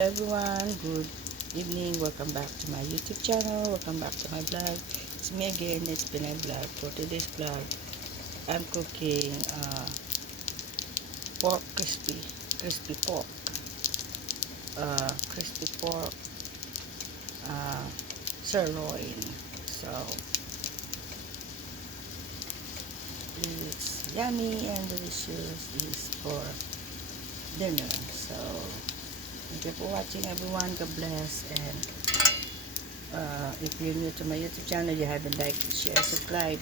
Everyone, good evening. Welcome back to my YouTube channel. Welcome back to my vlog. It's me again. It's Pinay Vlog. For today's vlog, I'm cooking pork crispy pork, crispy pork uh, sirloin. So it's yummy and delicious. Is for dinner. So thank you for watching, everyone. God bless. And if you're new to my YouTube channel, you haven't liked, share, subscribe,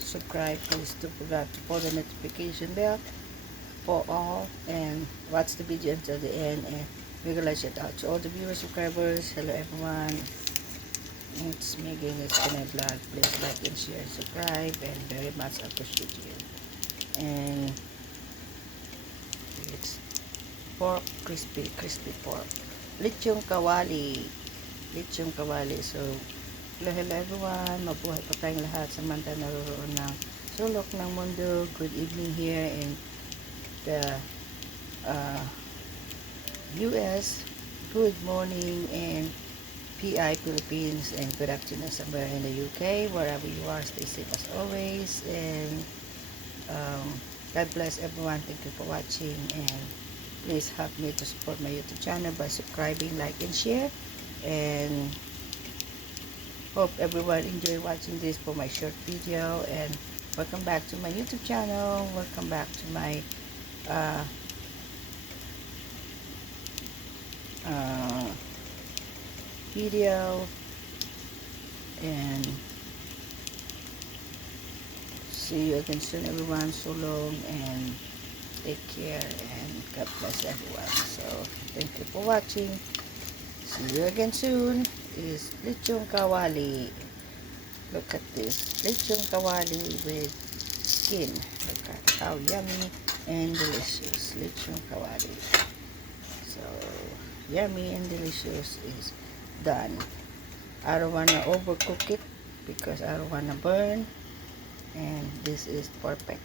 please don't forget to pull the notification bell for all and watch the video until the end. And regular shout out to all the viewers, subscribers. Hello everyone, it's me again. It's Pinay Vlog. Please like and share, subscribe, and very much appreciate you. And it's pork, crispy pork, lechong kawali. So hello everyone, mabuhay pa tayong lahat sa manta naroon ng sulok ng mundo. Good evening here in the US. Good morning in PI Philippines, and good afternoon somewhere in the UK. Wherever you are, stay safe as always, and God bless everyone. Thank you for watching, and please help me to support my YouTube channel by subscribing, like, and share. And hope everyone enjoy watching this for my short video. And welcome back to my YouTube channel. Welcome back to my video. And see you again soon, everyone. So long, and take care, and God bless everyone. So thank you for watching. See you again soon. Is lechong kawali. Look at this lechong kawali with skin. Look at how yummy and delicious lechong kawali. So yummy and delicious is done. I don't wanna overcook it because I don't wanna burn, and this is perfect.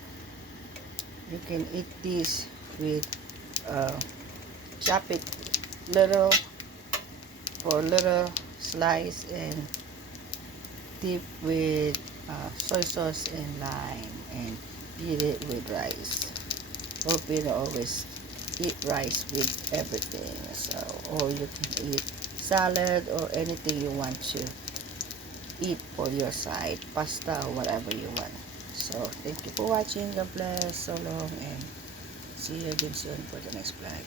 You can eat this with chop it little for little slice and dip with soy sauce and lime, and eat it with rice. Hope you always eat rice with everything. So, or you can eat salad or anything you want to eat for your side, pasta or whatever you want. So thank you for watching. God bless. So long, and see you again soon for the next vlog.